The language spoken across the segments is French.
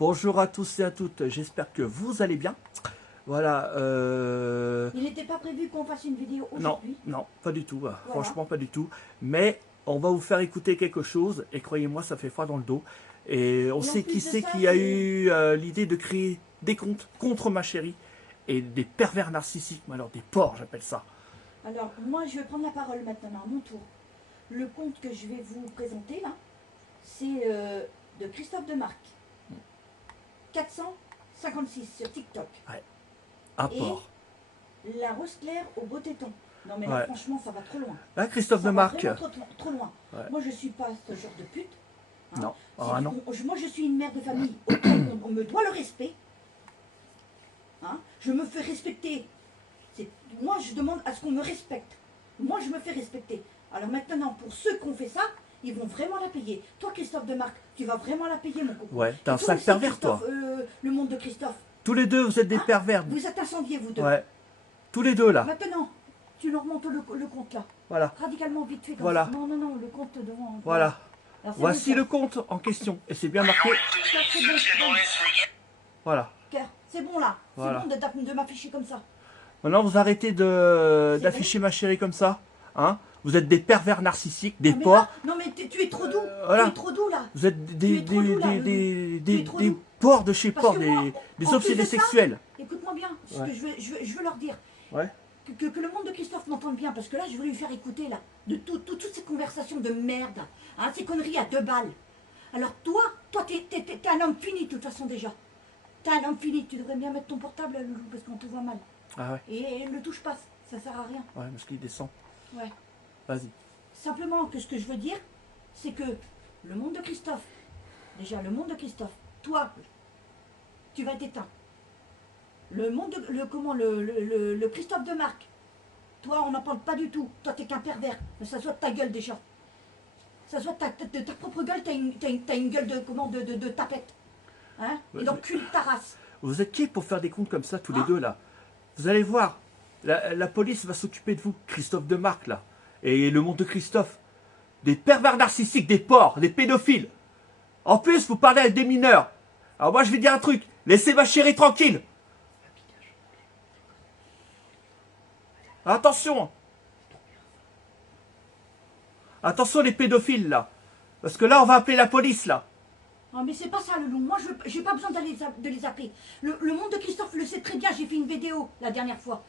Bonjour à tous et à toutes, j'espère que vous allez bien. Voilà. Il n'était pas prévu qu'on fasse une vidéo Non, aujourd'hui. non, pas du tout. Voilà. Franchement, pas du tout. Mais on va vous faire écouter quelque chose et croyez-moi, ça fait froid dans le dos. Et on Et en sait plus qui de c'est ça, qui a c'est- eu l'idée de créer des comptes contre ma chérie et des pervers narcissiques, mais alors des porcs, j'appelle ça. Alors, moi, je vais prendre la parole maintenant, à mon tour. Le compte que je vais vous présenter, là, c'est de Christophe Demarque. 456 sur TikTok. Un Et porc. la rose claire au beau téton. Non, mais là, Ouais. franchement, ça va trop loin. Là, Christophe Ça va Demarque. vraiment trop loin. Ouais. Moi, je suis pas ce genre de pute. hein. Non. C'est Ah non. moi, je suis une mère de famille. On me doit le respect. Hein. Je me fais respecter. Moi, je demande à ce qu'on me respecte. Moi, je me fais respecter. Alors maintenant, pour ceux qui ont fait ça, ils vont vraiment la payer. Toi, Christophe Demarque, tu vas vraiment la payer, mon coco. Ouais, t'es un Et toi sac aussi, pervers, toi. Christophe, le monde de Christophe. Tous les deux, vous êtes des Hein pervers. Vous êtes incendiés, vous deux. Ouais. Tous les deux, là. Maintenant, tu leur montes le compte, là. Voilà. Radicalement vite fait. Comme Voilà. ça. Non, le compte devant. Voilà. Alors, c'est Voici bon, le compte en question. Et c'est bien marqué. c'est bon, Voilà. Cœur, c'est bon, là. Voilà. C'est bon de m'afficher comme ça. Maintenant, vous arrêtez d'afficher ma chérie comme ça. Hein, vous êtes des pervers narcissiques, des Non, mais porcs. là, non, mais tu es trop doux. voilà. Tu es trop doux, là. Vous êtes Tu des, es trop doux, là, des, Loulou. des, Tu es des, trop des doux. porcs de chez Parce porcs, que moi, des en plus obsédés de ça, sexuels. Écoute-moi bien, ce Ouais. que je veux leur dire. Ouais. Que le monde de Christophe m'entende bien, parce que là, je veux lui faire écouter, là, de toutes ces conversations de merde, hein, ces conneries à 2 balles. Alors toi, t'es un homme fini, de toute façon, déjà. T'es un homme fini, tu devrais bien mettre ton portable, Loulou, parce qu'on te voit mal. Ah ouais. Et ne le touche pas, ça sert à rien. Ouais, parce qu'il descend. Ouais. Vas-y. Simplement que ce que je veux dire, c'est que le monde de Christophe, déjà le monde de Christophe, toi, tu vas être éteint. Le monde de, le Christophe Demarque, toi on n'en parle pas du tout. Toi t'es qu'un pervers. Mais ça se voit de ta gueule déjà. Ça se voit de ta propre gueule, t'as une gueule de tapette. Hein? Ouais, Et d'enculé de ta race. Vous êtes qui pour faire des comptes comme ça, tous les Hein? deux, là? Vous allez voir. La police va s'occuper de vous. Christophe Demarque, là. Et le monde de Christophe. Des pervers narcissiques, des porcs, des pédophiles. En plus, vous parlez avec des mineurs. Alors moi, je vais dire un truc. Laissez ma chérie tranquille. Attention. Attention les pédophiles, là. Parce que là, on va appeler la police, là. Non mais c'est pas ça le loup, moi j'ai pas besoin de les appeler. Le monde de Christophe le sait très bien, j'ai fait une vidéo la dernière fois.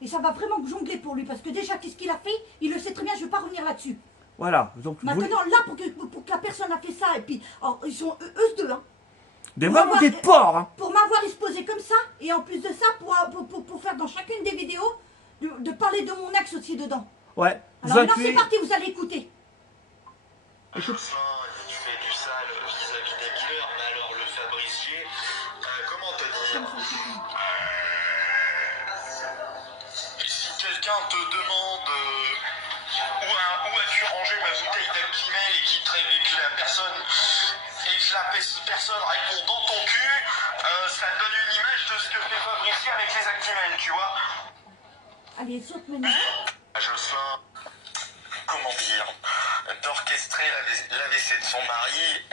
Et ça va vraiment jongler pour lui, parce que déjà qu'est-ce qu'il a fait, il le sait très bien, je vais pas revenir là-dessus. Voilà. Donc, Maintenant là, pour que la personne a fait ça, et puis, alors, ils sont eux deux, hein. des on vraiment va des voir- porcs, hein. Pour m'avoir exposé comme ça, et en plus de ça, pour faire dans chacune des vidéos, de parler de mon ex aussi dedans. Ouais. Vous Alors maintenant incluez- c'est parti, vous allez écouter. Écoute. Il fait du sale vis-à-vis des mineurs, mais alors le Fabricier, comment te dire Et si quelqu'un te demande où as-tu rangé ma bouteille d'Actimel et et que la personne répond dans ton cul, ça te donne une image de ce que fait Fabricier avec les Actimel, tu vois. Allez, saute maintenant. Jocelyn, comment dire, d'orchestrer l'AVC de son mari,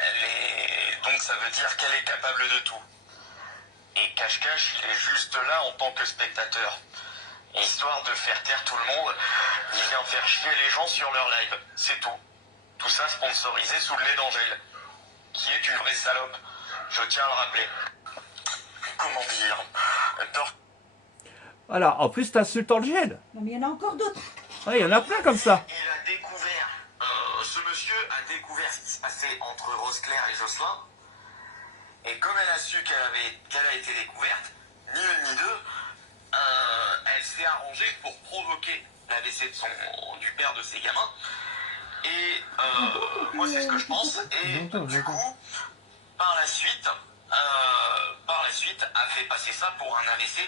donc ça veut dire qu'elle est capable de tout. Et cache-cache, il est juste là en tant que spectateur. Histoire de faire taire tout le monde, il vient faire chier les gens sur leur live, c'est tout. Tout ça sponsorisé sous le lait d'Angèle, qui est une vraie salope, je tiens à le rappeler. Comment dire, Voilà. En plus, t'insultes Angèle. Non mais il y en a encore d'autres. Ouais, il y en a plein comme ça. Il a découvert, ce monsieur a découvert ce qui se passait entre Rose-Claire et Jocelyn. Et comme elle a su qu'elle a été découverte, ni une ni deux, elle s'est arrangée pour provoquer l'AVC du père de ses gamins. Et moi c'est ce que je pense. Et du coup, par la suite, a fait passer ça pour un AVC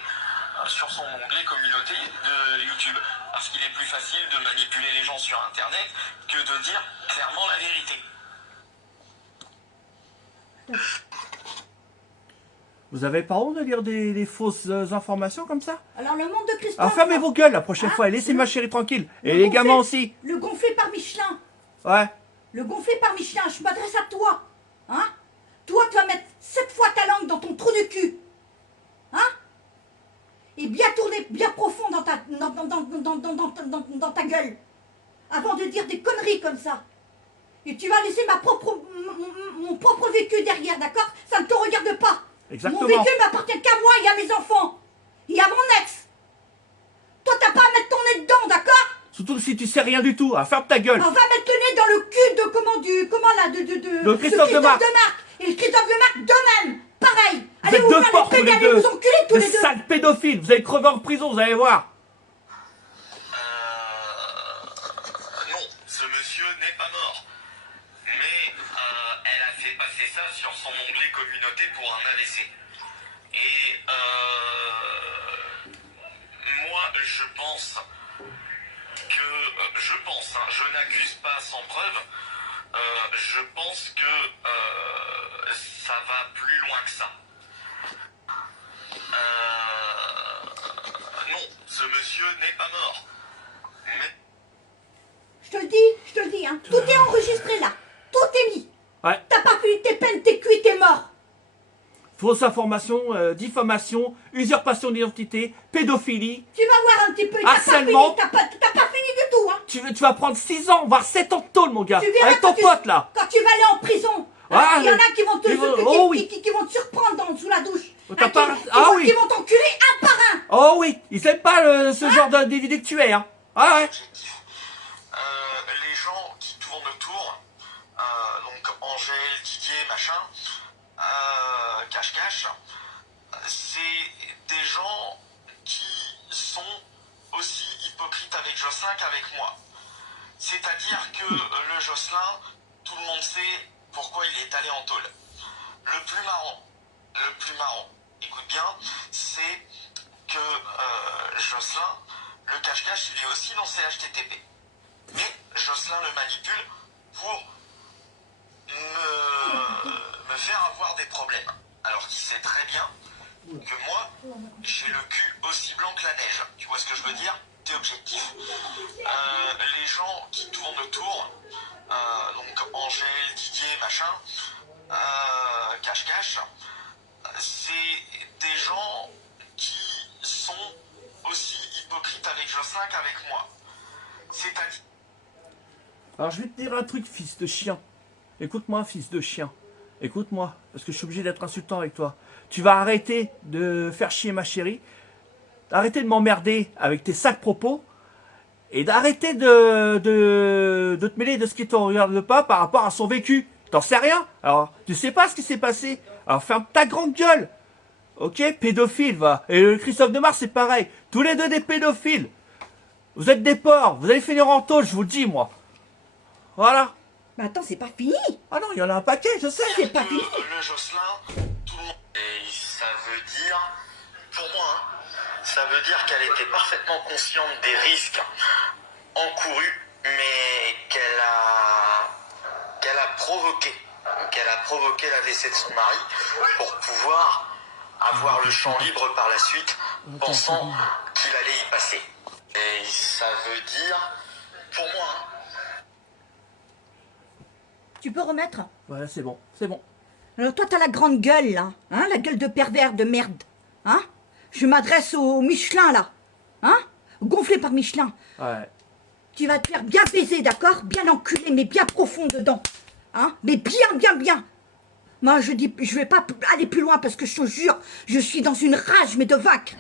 sur son onglet communauté de YouTube. Parce qu'il est plus facile de manipuler les gens sur Internet que de dire clairement la vérité. Vous avez pas honte de lire des fausses informations comme ça? Alors le monde de Christophe. Alors fermez là, vos gueules la prochaine Hein? fois et laissez ma chérie tranquille. Et Le les gonflé- gamins aussi. Le gonflé par Michelin. Ouais. Le gonflé par Michelin, je m'adresse à toi. Hein? Toi, tu vas mettre 7 fois ta langue dans ta gueule. Avant de dire des conneries comme ça. Et tu vas laisser mon propre vécu derrière, d'accord? Ça ne te regarde pas. Exactement. Mon vécu m'appartient qu'à moi et à mes enfants. Et à mon ex. Toi, t'as pas à mettre ton nez dedans, d'accord? Surtout si tu sais rien du tout. Ferme ta gueule. On va mettre le nez dans le cul de Christophe de Marc. Et le Christophe de Marc de même. Pareil. Vous Allez êtes vous deux faire porcs tous les pédés, les allez deux. vous enculer tous Des les deux. sales pédophiles. Vous allez crever en prison, vous allez voir. Non, ce monsieur n'est pas mort. Mais elle a fait passer ça sur son onglet communauté pour un AVC. Et moi, je pense, je n'accuse pas sans preuve, je pense que ça va plus loin que ça. Non, ce monsieur n'est pas mort. Mais... Je te le dis, hein. Tout est enregistré là. Tout est mis. Ouais. T'as pas fini tes peines, t'es cuit, t'es mort. Fausse information, diffamation, usurpation d'identité, pédophilie. Tu vas voir un petit peu. Harcèlement. T'as pas fini du tout, hein. Tu vas prendre 6 ans, voire 7 ans de tôle, mon gars. Tu verras Avec ton pote, là. Quand tu vas aller en prison, Ah, il y en a qui vont te oui. qui vont te surprendre sous la douche. T'as pas- oui. Qui vont t'enculer un par un. Oh oui, ils aiment pas ce genre d'individu que tu es, hein. Ah ouais. Les gens qui tournent autour, donc Angèle, Didier, machin, cache-cache, c'est des gens qui sont aussi hypocrites avec Jocelyn qu'avec moi. C'est-à-dire que le Jocelyn, tout le monde sait pourquoi il est allé en tôle. Le plus marrant, écoute bien, c'est que Jocelyn, le cache-cache, il est aussi dans ses HTTP. Mais Jocelyn le manipule pour me faire avoir des problèmes. Alors qu'il sait très bien que moi, j'ai le cul aussi blanc que la neige. Tu vois ce que je veux dire? T'es objectif. Les gens qui tournent autour, donc Angèle, Didier, machin, cache-cache, c'est des gens qui sont aussi hypocrites avec Jocelyn qu'avec moi. C'est-à-dire... Alors je vais te dire un truc, fils de chien. Écoute-moi, fils de chien. Écoute-moi, parce que je suis obligé d'être insultant avec toi. Tu vas arrêter de faire chier ma chérie, d'arrêter de m'emmerder avec tes sales propos, et d'arrêter de te mêler de ce qui ne te regarde pas par rapport à son vécu. T'en sais rien. Alors, tu sais pas ce qui s'est passé. Alors ferme ta grande gueule. Ok, pédophile, va. Et le Christophe de Marc, c'est pareil. Tous les deux des pédophiles. Vous êtes des porcs. Vous allez finir en tôle, je vous le dis, moi. Voilà. Mais attends, c'est pas fini. Ah non, il y en a un paquet, je sais. C'est pas fini. Le Jocelyn, tout le monde... Et ça veut dire, pour moi, ça veut dire qu'elle était parfaitement consciente des risques encourus, mais qu'elle a provoqué l'AVC de son mari pour pouvoir avoir le champ libre par la suite, pensant qu'il allait y passer. Et ça veut dire, pour moi, Tu peux remettre? Voilà, c'est bon, c'est bon. Alors toi, t'as la grande gueule, là. Hein, la gueule de pervers, de merde. Hein? Je m'adresse au Michelin, là. Hein? Gonflé par Michelin. Ouais. Tu vas te faire bien baiser, d'accord? Bien enculé, mais bien profond dedans. Hein? Mais bien. Moi, je dis, je vais pas aller plus loin parce que je te jure, je suis dans une rage, mais de vaincre.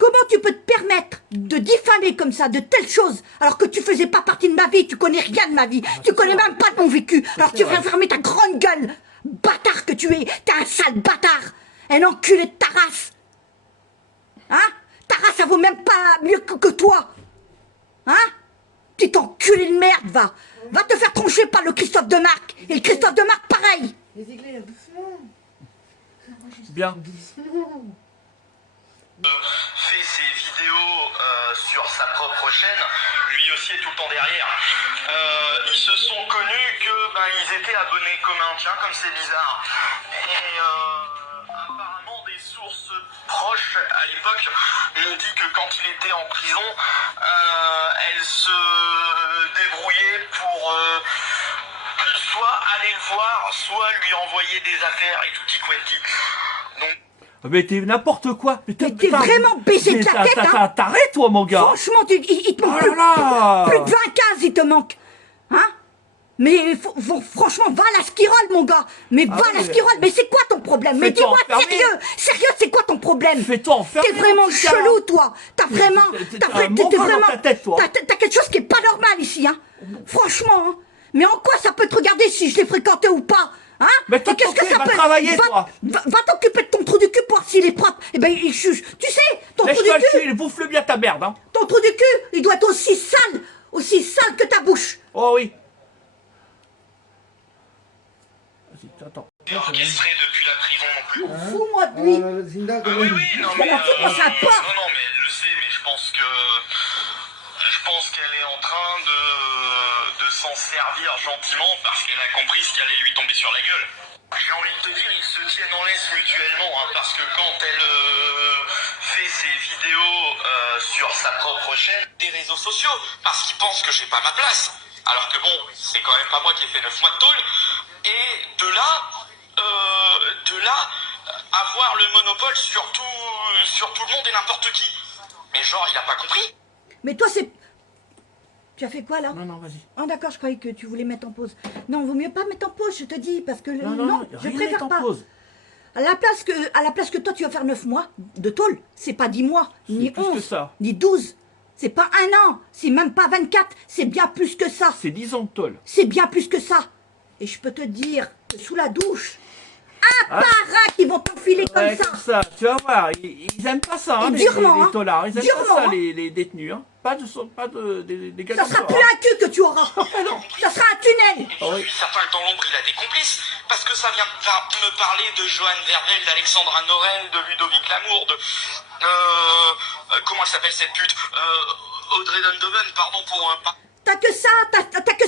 Comment tu peux te permettre de diffamer comme ça de telles choses alors que tu faisais pas partie de ma vie, tu connais rien de ma vie, tu connais même pas de mon vécu, alors tu viens fermer ta grande gueule, bâtard que tu es, t'es un sale bâtard, un enculé de ta race. Hein? Ta race, ça vaut même pas mieux que toi. Hein? Petit enculé de merde, va. Va te faire troncher par le Christophe de Marc. Et le Christophe de Marc, pareil. Bien. fait ses vidéos sur sa propre chaîne, lui aussi est tout le temps derrière. Ils se sont connus que ils étaient abonnés communs, tiens comme c'est bizarre. Et apparemment des sources proches à l'époque me dit que quand il était en prison, elle se débrouillait pour soit aller le voir, soit lui envoyer des affaires et tutti quanti. Donc Mais t'es n'importe quoi. Mais t'es vraiment baissé de la tête, hein. T'arrêtes, toi, mon gars. Franchement, il te manque Oh là là. plus de 20 cases, il te manque. Hein? Mais franchement, va à la skirole, mon gars. Mais va à la skirole. Mais c'est quoi ton problème? Mais dis-moi, sérieux, c'est quoi ton problème? Fais-toi enfermer. T'es vraiment chelou, toi. T'as vraiment... T'as quelque chose qui est pas normal ici, hein. Franchement, hein. Mais en quoi ça peut te regarder si je l'ai fréquenté ou pas? Hein? Mais toi, qu'est-ce que ça peut... travailler, toi. Va t'occuper de ton trou du cul pour voir s'il est propre. Eh ben, tu sais, ton trou du cul... Il bouffe bien ta merde, hein. Ton trou du cul, il doit être aussi sale que ta bouche. Oh oui. Attends. Orchestré depuis la prison non plus. Fous-moi de lui. Oui, non mais... ça part. non, mais elle le sait, mais je pense qu'elle est en train de s'en servir gentiment parce qu'elle a compris ce qui allait lui tomber sur la gueule. J'ai envie de te dire, ils se tiennent en laisse mutuellement, hein, parce que quand elle fait ses vidéos sur sa propre chaîne, des réseaux sociaux, parce qu'ils pensent que j'ai pas ma place. Alors que bon, c'est quand même pas moi qui ai fait 9 mois de tôle. Et de là, avoir le monopole sur tout le monde et n'importe qui. Mais genre, il a pas compris. Mais toi, c'est... Tu as fait quoi, là? Non, vas-y. Ah d'accord, je croyais que tu voulais mettre en pause. Non, vaut mieux pas mettre en pause, je te dis, parce que... Non, je préfère pas. Pause. À la place que toi, tu vas faire 9 mois de tôle, c'est pas 10 mois, ni plus que 11, ça. ni 12. C'est pas 1 an, c'est même pas 24, c'est bien plus que ça. C'est 10 ans de tôle. C'est bien plus que ça. Et je peux te dire que sous la douche, un par un qui vont t'enfiler comme ça. Tu vas voir, ils aiment pas ça, hein, durement, les tôlards. Ils aiment durement, pas ça, hein. les détenus. Hein. Pas des gars Ça qui sera sortent, plus un cul que tu auras. Ça sera un tunnel. Et je suis certain que dans l'ombre, il a des complices. Parce que ça vient me parler de Johan Vervel, d'Alexandra Norel, de Ludovic Lamour, de... comment elle s'appelle cette pute Audrey Dundoven, pardon pour... T'as que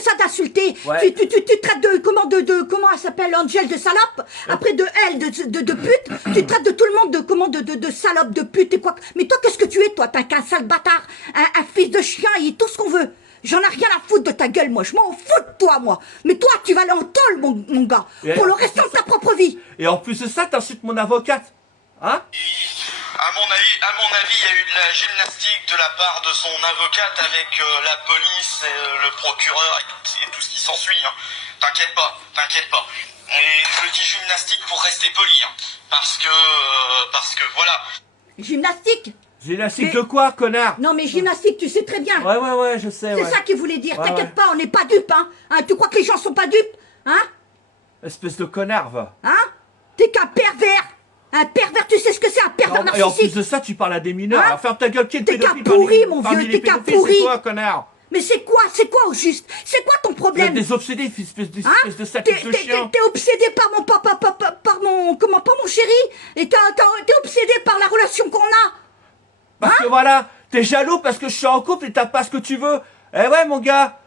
ça d'insulter. Ouais. Tu traites comment elle s'appelle, Angel, de salope. Après de elle, de pute. Tu traites de tout le monde de salope, de pute et quoi. Mais toi, qu'est-ce que tu es, toi? T'es qu'un sale bâtard, un fils de chien et tout ce qu'on veut. J'en ai rien à foutre de ta gueule, moi. Je m'en fous de toi, moi. Mais toi, tu vas aller en tôle, mon gars. Pour le restant de ta propre vie. Et en plus de ça, t'insultes mon avocate. Hein? À mon avis, il y a eu de la gymnastique de la part de son avocate avec la police et le procureur et tout ce qui s'ensuit. Hein. T'inquiète pas. Et je dis gymnastique pour rester poli, hein, parce que voilà. Gymnastique? Gymnastique de quoi, connard? Non, mais gymnastique, tu sais très bien. Ouais, je sais. C'est ça qu'il voulait dire. T'inquiète pas, on n'est pas dupes, hein. Tu crois que les gens sont pas dupes? Hein? Espèce de connard, va. Hein? T'es qu'un pervers. Un pervers, tu sais ce que c'est, un pervers narcissique? Et en plus de ça, tu parles à des mineurs. Hein? Ferme ta gueule, qui est le T'es qu'un pédophile pourri, mon vieux, t'es qu'un pourri. C'est toi, connard. Mais c'est quoi au juste? C'est quoi ton Vous êtes problème? des obsédés, espèce de Hein? sacrifice de chien. T'es obsédé par mon papa, par mon chéri? Et t'es obsédé par la relation qu'on a? Parce que voilà, t'es jaloux parce que je suis en couple et t'as pas ce que tu veux. Eh ouais, mon gars.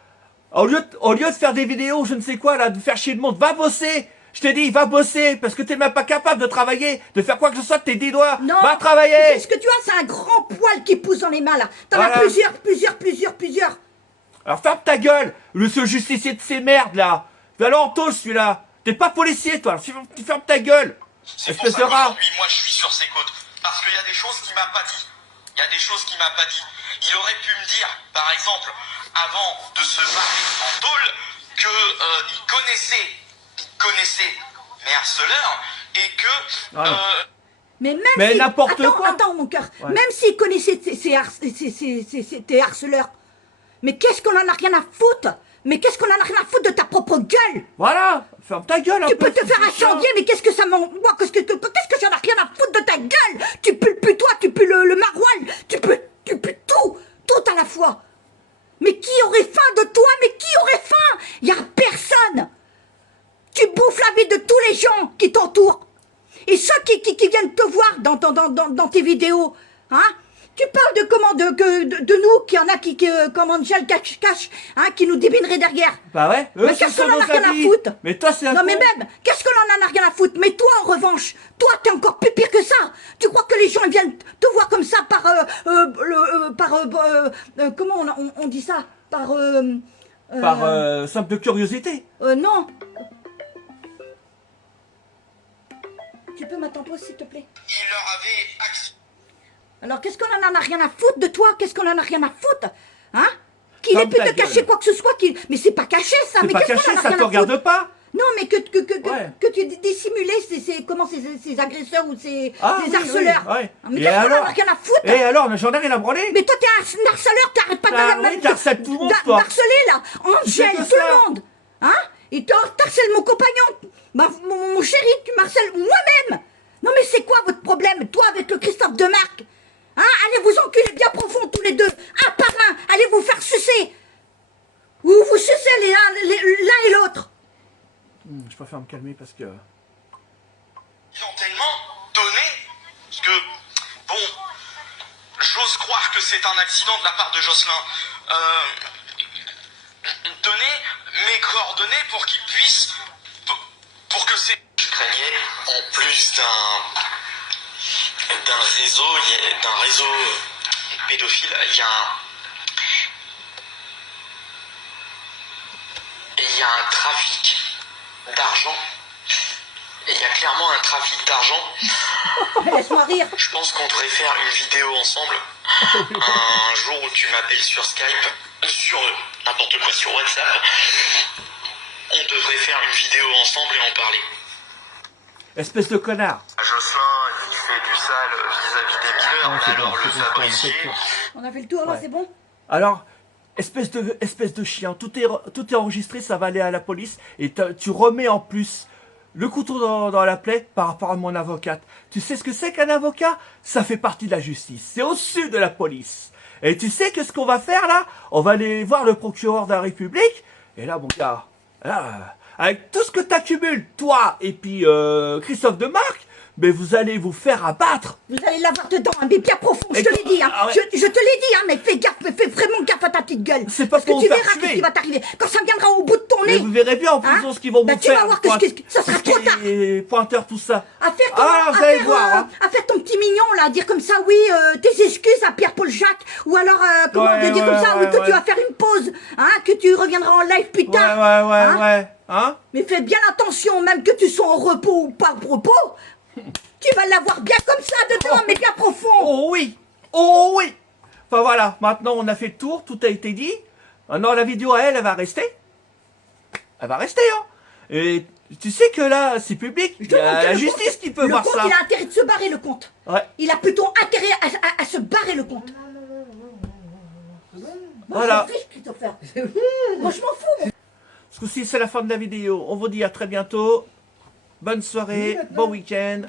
Au lieu de faire des vidéos, je ne sais quoi, là, de faire chier le monde, va bosser. Je t'ai dit, va bosser, parce que t'es même pas capable de travailler, de faire quoi que ce soit de tes 10 doigts. Non. Va travailler. Tu sais ce que tu as, c'est un grand poil qui pousse dans les mains, là. T'en as plusieurs. Alors ferme ta gueule, le seul justicier de ces merdes, là. Va aller en tôle, celui-là. T'es pas policier, toi. Tu fermes ta gueule. C'est pour ça qu'aujourd'hui, moi, je suis sur ses côtes. Parce qu'il y a des choses qu'il m'a pas dit. Il aurait pu me dire, par exemple, avant de se barrer en tôle, qu'il connaissait mes harceleurs et que... Mais si, n'importe quoi. Attends, mon cœur. Ouais. Même s'il connaissait tes harceleurs, mais qu'est-ce qu'on en a rien à foutre? Mais qu'est-ce qu'on en a rien à foutre de ta propre gueule? Voilà, ferme ta gueule. Tu peux te faire incendier, mais qu'est-ce que ça m'en... Moi, qu'est-ce que j'en ai rien à foutre de ta gueule? Tu pues le putois, tu pues le maroilles, tu pues tout à la fois. Mais qui aurait faim de toi? Mais qui aurait faim? Il y a personne. Tu bouffes la vie de tous les gens qui t'entourent. Et ceux qui viennent te voir dans tes vidéos, hein? Tu parles de comment de nous, qu'il y en a qui comme Angel cache, hein, qui nous débinerait derrière. Bah ouais. Mais qu'est-ce qu'on en a rien à foutre? Mais toi, c'est un... Non mais même, qu'est-ce qu'on en a rien à foutre? Mais toi, en revanche, toi, t'es encore plus pire que ça. Tu crois que les gens ils viennent te voir comme ça par comment on dit ça? Par simple curiosité. Non. tu peux mettre en pause, s'il te plaît? Il leur avait Alors, qu'est-ce qu'on en a rien à foutre de toi? Qu'est-ce qu'on en a rien à foutre? Hein? Qu'il ait Ferme pu ta te cacher gueule. quoi que ce soit, mais c'est pas caché, ça. C'est Mais pas qu'est-ce caché, qu'on en a ça rien te à regarde foutre? pas. Non, mais Ouais. que tu dissimulais ces agresseurs ou ces Oui, harceleurs. oui, ouais. Mais Et qu'est-ce qu'on en alors a rien à foutre? Et alors, j'en ai rien à branler. Mais toi, t'es un harceleur, t'arrêtes pas Ah oui, t'harcèles tout le monde, toi. d'harceler, là. Angèle, que tout ça. le monde. Hein? Et t'harcèles mon compagnon. Mon chéri, tu m'harcèles moi-même. Non, mais c'est quoi votre problème? Toi, avec le Christophe de Marc. Hein? Allez vous enculer bien profond, tous les deux. Un par un. Allez vous faire sucer. Ou vous sucez l'un et l'autre. Je préfère me calmer parce que... accidentellement donné, parce que, bon, j'ose croire que c'est un accident de la part de Jocelyn, donner mes coordonnées pour qu'il puisse, pour que c'est... Je craignais, en plus d'un réseau pédophile, il y a un trafic d'argent. Il y a clairement un trafic d'argent. Laisse-moi rire. Je pense qu'on devrait faire une vidéo ensemble. Un jour où tu m'appelles sur Skype, sur n'importe quoi, sur WhatsApp. On devrait faire une vidéo ensemble et en parler. Espèce de connard. Jocelyn, il fait du sale vis-à-vis des mineurs, c'est alors bon, le c'est bon, Fabrici... c'est bon. On a fait le tour, là, Ouais. c'est bon? Alors, espèce de chien, tout est enregistré, ça va aller à la police. Et tu remets en plus le couteau dans la plaie par rapport à mon avocate. Tu sais ce que c'est qu'un avocat? Ça fait partie de la justice. C'est au-dessus de la police. Et tu sais que ce qu'on va faire là? On va aller voir le procureur de la République. Et là, mon gars, là, avec tout ce que t'accumules, toi et puis Christophe de Marc, mais vous allez vous faire abattre. Vous allez l'avoir dedans, hein, mais bien profond, je te l'ai dit, hein. Ah ouais. Je te l'ai dit, hein, mais fais gaffe, fais vraiment gaffe à ta petite gueule. C'est pas Parce que pour tu me verras faire ce tuer. qui va t'arriver. Quand ça viendra au bout de ton Mais nez, vous verrez bien en prison hein, ce qu'ils vont bah, vous tu faire. vas voir que ça sera trop tard. Et pointeur, tout ça. à faire ton, Ah, vous allez voir, hein. à faire ton petit mignon, là, dire comme ça, oui, tes excuses à Pierre-Paul Jacques, ou alors, comment Ouais, de dire comme ça, ouais, oui, que ouais. tu vas faire une pause, hein, que tu reviendras en live plus Ouais, tard. ouais, hein. ouais. Hein? Mais fais bien attention, même que tu sois en repos ou pas en repos, tu vas l'avoir bien comme ça dedans, mais bien profond. Oh oui! Oh oui! Enfin voilà, maintenant on a fait le tour, tout a été dit. Maintenant la vidéo à elle va rester. Elle va rester, hein. Et tu sais que là, c'est public. Il y a la justice qui peut le voir compte, ça. il a intérêt de se barrer, le compte. Ouais. Il a plutôt intérêt à se barrer, le compte. Moi, Voilà. je m'en fiche, Christopher. Moi, je m'en fous. Ce coup-ci, c'est la fin de la vidéo. On vous dit à très bientôt. Bonne soirée, bon week-end.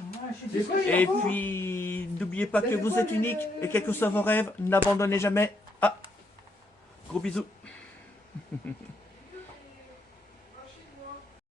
Et puis, n'oubliez pas que vous êtes unique et quels que soient vos rêves, n'abandonnez jamais. Ah, gros bisous.